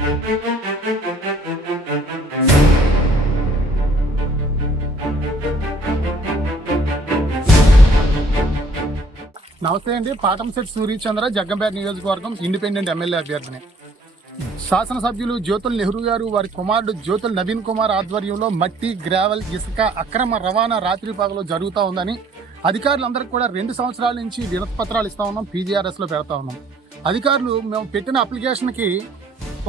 నమస్తే అండి. పాటంశెట్టి సూర్యచంద్ర, జగ్గంపేట నియోజకవర్గం ఇండిపెండెంట్ ఎమ్మెల్యే అభ్యర్థిని. శాసనసభ్యులు జ్యోతుల్ నెహ్రూ గారు వారి కుమారుడు జ్యోతుల్ నవీన్ కుమార్ ఆధ్వర్యంలో మట్టి, గ్రావెల్, ఇసుక అక్రమ రవాణా రాత్రి పగలు జరుగుతూ ఉందని అధికారులందరికీ కూడా 2 సంవత్సరాల నుంచి వినతి పత్రాలు ఇస్తా ఉన్నాం, PGRS లో పెడతా ఉన్నాం. అధికారులు మేము పెట్టిన అప్లికేషన్కి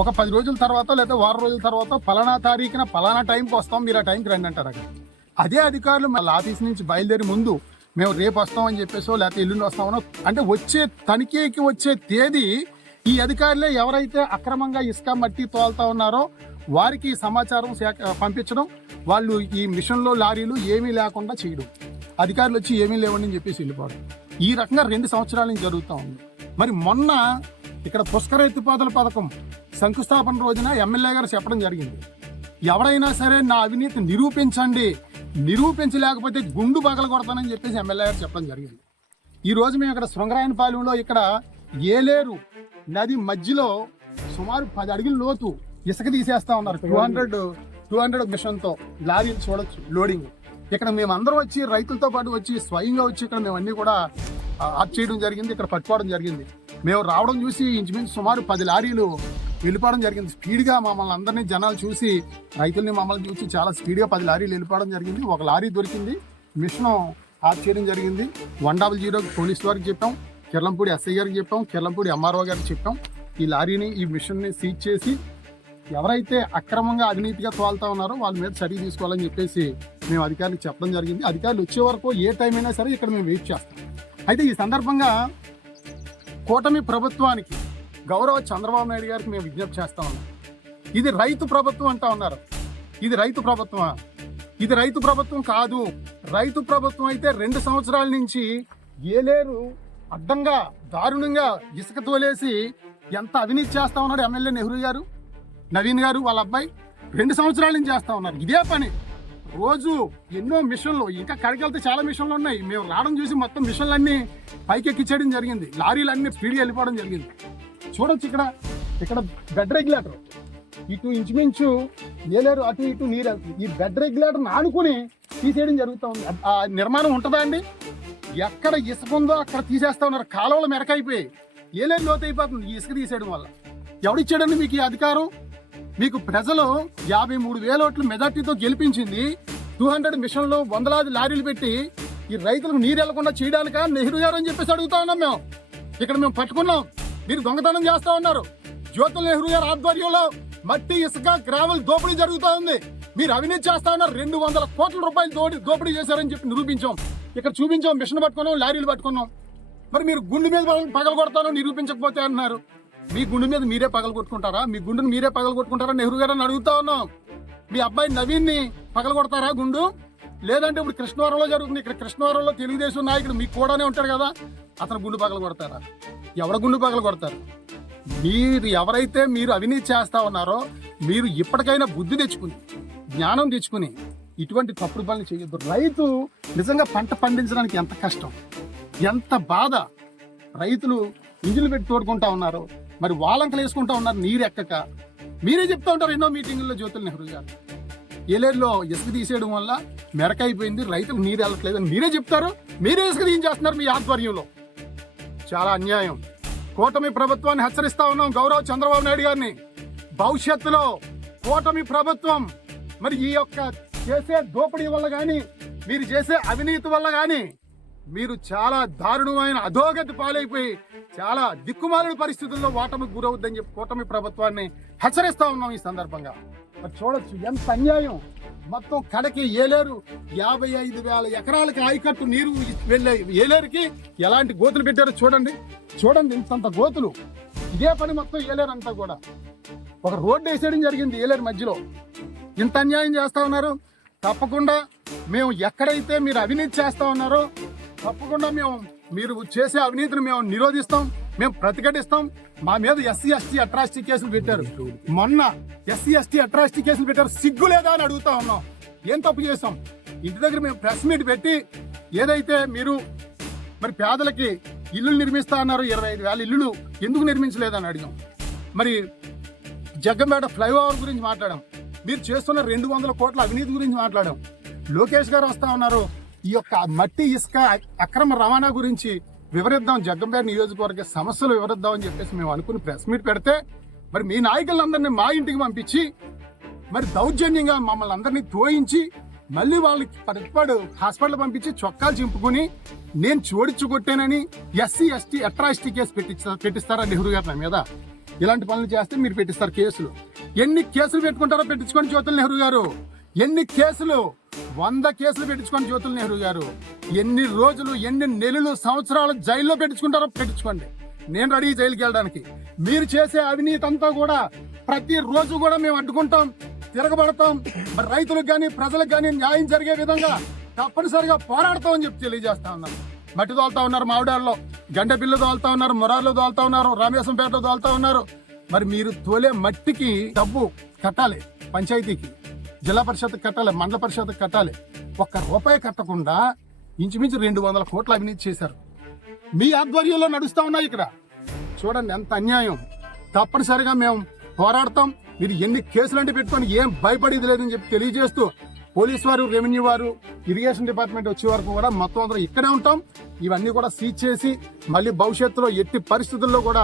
ఒక 10 రోజుల తర్వాత లేదా వారం రోజుల తర్వాత పలానా తారీఖున పలానా టైంకి వస్తాం, మీరు ఆ టైంకి రండి అంటారు. అక్కడ అదే అధికారులు మళ్ళీ ఆఫీస్ నుంచి బయలుదేరి ముందు మేము రేపు వస్తామని చెప్పేసో లేకపోతే ఎల్లుండి వస్తామనో, అంటే వచ్చే తనిఖీకి వచ్చే తేదీ ఈ అధికారులే ఎవరైతే అక్రమంగా ఇసుక మట్టి తోలుతా ఉన్నారో వారికి సమాచారం పంపించడం, వాళ్ళు ఈ మిషన్లో లారీలు ఏమీ లేకుండా చేయడం, అధికారులు వచ్చి ఏమీ లేవని చెప్పేసి వెళ్ళిపోవడం. ఈ రకంగా 2 సంవత్సరాల నుంచి జరుగుతూ ఉంది. మరి మొన్న ఇక్కడ పుష్కర ఎత్తిపోతల పథకం శంకుస్థాపన రోజున ఎమ్మెల్యే గారు చెప్పడం జరిగింది, ఎవరైనా సరే నా అవినీతి నిరూపించలేకపోతే గుండు పగల కొడతానని చెప్పేసి ఎమ్మెల్యే గారు చెప్పడం జరిగింది. ఈ రోజు మేము ఇక్కడ శృంగరాయనపాలెంలో ఇక్కడ ఏలేరు నది మధ్యలో సుమారు 10 అడుగుల లోతు ఇసుక తీసేస్తా ఉన్నారు. 200 మిషన్తో లారీలు చూడొచ్చు లోడింగ్. ఇక్కడ మేమందరం వచ్చి రైతులతో పాటు వచ్చి స్వయంగా వచ్చి ఇక్కడ మేము అన్ని కూడా ఆఫ్ చేయడం జరిగింది, ఇక్కడ పట్టుకోవడం జరిగింది. మేము రావడం చూసి ఇంచుమించు సుమారు 10 లారీలు వెళ్ళిపోవడం జరిగింది. స్పీడ్గా మమ్మల్ని అందరినీ జనాలు చూసి, రైతుల్ని మమ్మల్ని చూసి చాలా స్పీడ్గా 10 లారీలు వెళ్ళిపోవడం జరిగింది. ఒక లారీ దొరికింది, మిషన్ ఆఫ్ చేయడం జరిగింది. 100 పోలీసు వారికి చెప్పాం, కిర్లంపూడి SI గారికి చెప్పాం, కిర్లంపూడి MRO గారికి చెప్పాం. ఈ లారీని ఈ మిషన్ని సీజ్ చేసి ఎవరైతే అక్రమంగా అవినీతిగా తోలుతా ఉన్నారో వాళ్ళ మీద చర్య తీసుకోవాలని చెప్పేసి మేము అధికారులకు చెప్పడం జరిగింది. అధికారులు వచ్చే వరకు ఏ టైం అయినా సరే ఇక్కడ మేము వెయిట్ చేస్తాం. అయితే ఈ సందర్భంగా కూటమి ప్రభుత్వానికి గౌరవ చంద్రబాబు నాయుడు గారికి మేము విజ్ఞప్తి చేస్తా ఉన్నాం. ఇది రైతు ప్రభుత్వం అంటా ఉన్నారు. ఇది రైతు ప్రభుత్వమా? ఇది రైతు ప్రభుత్వం కాదు. రైతు ప్రభుత్వం అయితే 2 సంవత్సరాల నుంచి ఏలేరు అడ్డంగా దారుణంగా ఇసుక తోలేసి ఎంత అవినీతి చేస్తా ఉన్నాడు ఎమ్మెల్యే నెహ్రూ గారు, నవీన్ గారు వాళ్ళ అబ్బాయి 2 సంవత్సరాల నుంచి చేస్తా ఉన్నారు ఇదే పని. రోజు ఎన్నో మిషన్లు, ఇంకా కడికెళ్తే చాలా మిషన్లు ఉన్నాయి. మేము రావడం చూసి మొత్తం మిషన్లన్నీ పైకెక్కించడం జరిగింది, లారీలన్నీ స్పీడ్గా వెళ్ళిపోవడం జరిగింది. చూడొచ్చు ఇక్కడ బెడ్ రెగ్యులేటర్ ఇటు ఇంచుమించు ఏలేరు అటు ఇటు నీరు వెళ్తుంది. ఈ బెడ్ రెగ్యులేటర్ ఆనుకుని తీసేయడం జరుగుతూ ఉంది. ఆ నిర్మాణం ఉంటుందా అండి? ఎక్కడ ఇసుక ఉందో అక్కడ తీసేస్తా ఉన్నారు. కాలువలు మెరకైపోయి ఏలేరు లోతు అయిపోతుంది ఈ ఇసుక తీసేయడం వల్ల. ఎవడిచ్చాడండి మీకు ఈ అధికారం? మీకు ప్రజలు 53,000 ఓట్ల మెజార్టీతో గెలిపించింది. 200 మిషన్లు, 100 లారీలు పెట్టి ఈ రైతులకు నీరు వెళ్లకుండా చేయడానికా నెహ్రూ గారు అని చెప్పేసి అడుగుతా ఉన్నాం. మేము పట్టుకున్నాం, మీరు దొంగతనం చేస్తా ఉన్నారు. జ్యోతుల్ నెహ్రూ గారు ఆధ్వర్యంలో మట్టి, ఇసుక, గ్రావెల్ దోపిడీ జరుగుతూ ఉంది. మీరు అవినీతి చేస్తా ఉన్నారు. 200 కోట్ల రూపాయలు దోపిడీ చేశారని చెప్పి నిరూపించాం. ఇక్కడ చూపించాం, మిషన్ పట్టుకున్నాం, లారీలు పట్టుకున్నాం. మరి మీరు గుండె మీద పగలు కొడతానో నిరూపించకపోతే అంటున్నారు. మీ గుండె మీద మీరే పగలు కొట్టుకుంటారా? మీ గుండెని మీరే పగలు కొట్టుకుంటారా నెహ్రూ గారు అని అడుగుతా ఉన్నాం. మీ అబ్బాయి నవీన్ని పగలు కొడతారా గుండు? లేదంటే ఇప్పుడు కృష్ణవరంలో జరుగుతుంది, ఇక్కడ కృష్ణవరంలో తెలుగుదేశం నాయకుడు మీకు కూడానే ఉంటాడు కదా, అతను గుండు పగలు కొడతారా? ఎవడ గుండు పగలు కొడతారు? ఎవరైతే మీరు అవినీతి చేస్తా ఉన్నారో మీరు ఇప్పటికైనా బుద్ధి తెచ్చుకుని, జ్ఞానం తెచ్చుకుని ఇటువంటి తప్పుడు పనులు చేయొద్దు. రైతు నిజంగా పంట పండించడానికి ఎంత కష్టం, ఎంత బాధ. రైతులు ఇంజులు పెట్టి తోడుకుంటా ఉన్నారు, మరి వాళ్ళంకలు వేసుకుంటా ఉన్నారు నీరు ఎక్కక. మీరే చెప్తా ఉంటారు ఎన్నో మీటింగుల్లో జ్యోతుల్ నెహ్రూ గారు. ఏలేరులో ఇసుక తీసేయడం వల్ల మెరకైపోయింది, రైతులకు నీరు వెళ్ళట్లేదు అని మీరే చెప్తారు. మీరే ఇసుక తీయించేస్తున్నారు మీ ఆధ్వర్యంలో. చాలా అన్యాయం. కూటమి ప్రభుత్వాన్ని హెచ్చరిస్తా ఉన్నాం, గౌరవ చంద్రబాబు నాయుడు గారిని. భవిష్యత్తులో కూటమి ప్రభుత్వం మరి ఈ యొక్క చేసే దోపిడీ వల్ల కానీ, మీరు చేసే అవినీతి వల్ల కానీ మీరు చాలా దారుణమైన అధోగతి పాలైపోయి చాలా దిక్కుమాలిన పరిస్థితుల్లో ఓటమికి గురవుద్దని చెప్పి కూటమి ప్రభుత్వాన్ని హెచ్చరిస్తా ఉన్నాం ఈ సందర్భంగా. మరి చూడొచ్చు ఎంత అన్యాయం. మొత్తం కడకి ఏలేరు 55,000 ఎకరాలకి ఆయకట్టు నీరు వెళ్ళే ఏలేరుకి ఎలాంటి గోతులు పెట్టారో చూడండి ఇంతంత గోతులు. ఇదే పని మొత్తం ఏలేరు అంతా కూడా. ఒక రోడ్డు వేసేయడం జరిగింది ఏలేరు మధ్యలో. ఇంత అన్యాయం చేస్తా ఉన్నారు. తప్పకుండా మేము ఎక్కడైతే మీరు అవినీతి చేస్తా ఉన్నారో తప్పకుండా మీరు చేసే అవినీతిని మేము నిరోధిస్తాం, మేము ప్రతిఘటిస్తాం. మా మీద SC/ST అట్రాసిటీ కేసులు పెట్టారు. మొన్న SC/ST అట్రాసిటీ కేసులు పెట్టారు. సిగ్గు లేదా అని అడుగుతా ఉన్నాం. ఏం తప్పు చేస్తాం? ఇంటి దగ్గర మేము ప్రెస్ మీట్ పెట్టి ఏదైతే మీరు మరి పేదలకి ఇల్లులు నిర్మిస్తా అన్నారు, 25,000 ఇల్లులు ఎందుకు నిర్మించలేదని అడిగాం. మరి జగ్గంపేట ఫ్లైఓవర్ గురించి మాట్లాడాం, మీరు చేస్తున్న 200 కోట్ల అవినీతి గురించి మాట్లాడాం. లోకేష్ గారు వస్తా ఉన్నారు, ఈ యొక్క మట్టి ఇసుక అక్రమ రవాణా గురించి వివరిద్దాం, జగ్గంపేట నియోజకవర్గ సమస్యలు వివరిద్దాం అని చెప్పేసి మేము అనుకుని ప్రెస్ మీట్ పెడితే మరి మీ నాయకులందరినీ మా ఇంటికి పంపించి మరి దౌర్జన్యంగా మమ్మల్ని అందరినీ తోయించి మళ్ళీ వాళ్ళకి పడిపాడు హాస్పిటల్ పంపించి చొక్కాలు చింపుకుని నేను చోడిచ్చు కొట్టానని ఎస్సీ ఎస్టీ అట్రాసిటీ కేసు పెట్టిస్తారా నెహ్రూ గారు నా మీద? ఇలాంటి పనులు చేస్తే మీరు పెట్టిస్తారు కేసులు. ఎన్ని కేసులు పెట్టుకుంటారో పెట్టించుకోండి జ్యోతుల నెహ్రూ గారు. ఎన్ని కేసులు? 100 కేసులు పెట్టించుకోండి జ్యోతుల నెహ్రూ గారు. ఎన్ని రోజులు, ఎన్ని నెలలు, సంవత్సరాలు జైల్లో పెట్టించుకుంటారో పెట్టించుకోండి. నేను రెడీ జైలుకి వెళ్ళడానికి. మీరు చేసే అవినీతి అంతా కూడా ప్రతి రోజు కూడా మేము అడ్డుకుంటాం, తిరగబడతాం. మరి రైతులకు కానీ ప్రజలకు కానీ న్యాయం జరిగే విధంగా తప్పనిసరిగా పోరాడతామని చెప్పి తెలియజేస్తా ఉన్నాం. మట్టి తోలుతా ఉన్నారు, మావిడాల్లో గండెపిల్లు తోలుతా ఉన్నారు, మొరార్లు తోలుతా ఉన్నారు, రామేశంపేటలో తోలుతా ఉన్నారు. మరి మీరు తోలే మట్టికి డబ్బు కట్టాలి, పంచాయతీకి, జిల్లా పరిషత్ కట్టాలి, మండల పరిషత్ కట్టాలి. ₹1 కట్టకుండా ఇంచుమించు 200 కోట్ల అవినీతి చేశారు. మీ ఆధ్వర్యంలో నడుస్తా ఉన్నాయి ఇక్కడ. చూడండి ఎంత అన్యాయం. తప్పనిసరిగా మేము పోరాడతాం. మీరు ఎన్ని కేసులంటే పెట్టుకొని ఏం భయపడేది లేదని చెప్పి తెలియజేస్తూ పోలీసు వారు, రెవెన్యూ వారు, ఇరిగేషన్ డిపార్ట్మెంట్ వచ్చే వరకు కూడా మొత్తం అందరం ఇక్కడే ఉంటాం. ఇవన్నీ కూడా సీజ్ చేసి మళ్ళీ భవిష్యత్తులో ఎట్టి పరిస్థితుల్లో కూడా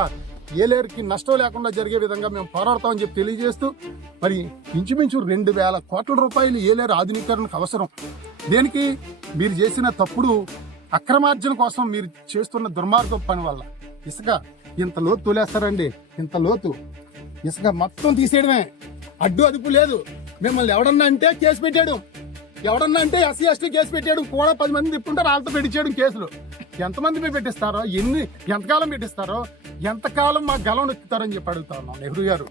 ఏలేరుకి నష్టం లేకుండా జరిగే విధంగా మేము పోరాడతామని చెప్పి తెలియజేస్తూ మరి ఇంచుమించు 2,000 కోట్ల రూపాయలు ఏలేరు ఆధునీకరణకు అవసరం. దేనికి? మీరు చేసిన తప్పుడు అక్రమార్జన కోసం మీరు చేస్తున్న దుర్మార్గం పని వల్ల. ఇసుక ఇంత లోతు తోలేస్తారండి, ఇంత లోతు ఇసుక మొత్తం తీసేయడమే, అడ్డు అదుపు లేదు. మిమ్మల్ని ఎవడన్నా అంటే కేసు పెట్టాడు, ఎవడన్నా అంటే ఎస్సీ ఎస్టీ కేసు పెట్టాడు కూడా 10 మంది తిప్పుంటారు, వాళ్ళతో పెట్టించాడు కేసులు. ఎంతమంది మీరు పెట్టిస్తారో, ఎంతకాలం పెట్టిస్తారో, ఎంతకాలం మా గలం నొక్కుతారని చెప్పి అడుగుతా ఉన్నాం. నెహ్రూ గారు,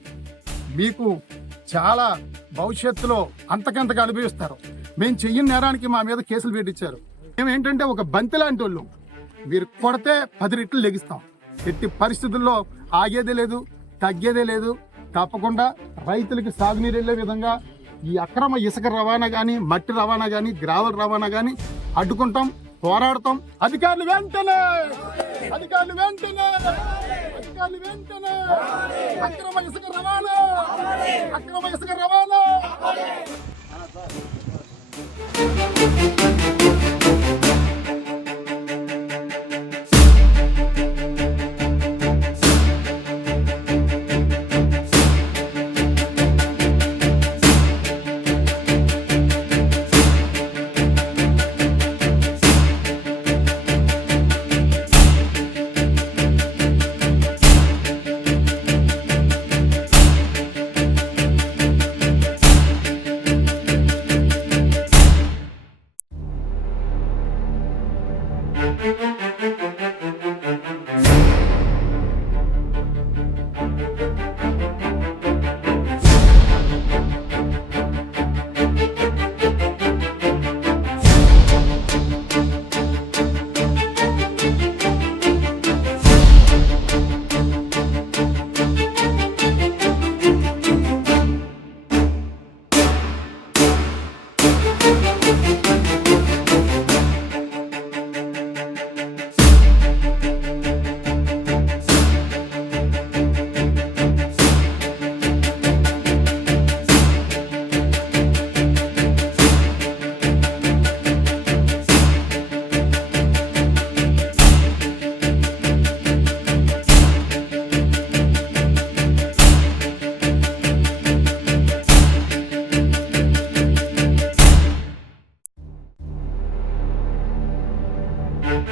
మీకు చాలా భవిష్యత్తులో అంతకంతగా అనుభవిస్తారు. మేము చెయ్యని నేరానికి మా మీద కేసులు పెట్టించారు. మేము ఏంటంటే ఒక బంతి లాంటి వాళ్ళు, మీరు కొడితే 10 రెట్లు లెగిస్తాం. ఎట్టి పరిస్థితుల్లో ఆగేదే లేదు, తగ్గేదే లేదు. తప్పకుండా రైతులకి సాగునీరు వెళ్లే విధంగా ఈ అక్రమ ఇసుక రవాణా కానీ, మట్టి రవాణా కానీ, గ్రావెల్ రవాణా కానీ అడ్డుకుంటాం, పోరాడతాం. అధికారులు వెంటనే అక్రమ ఇసుక రవాణా, అక్రమ ఇసుక రవాణా.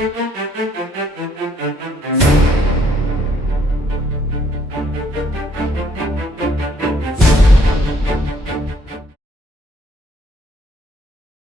Thank you.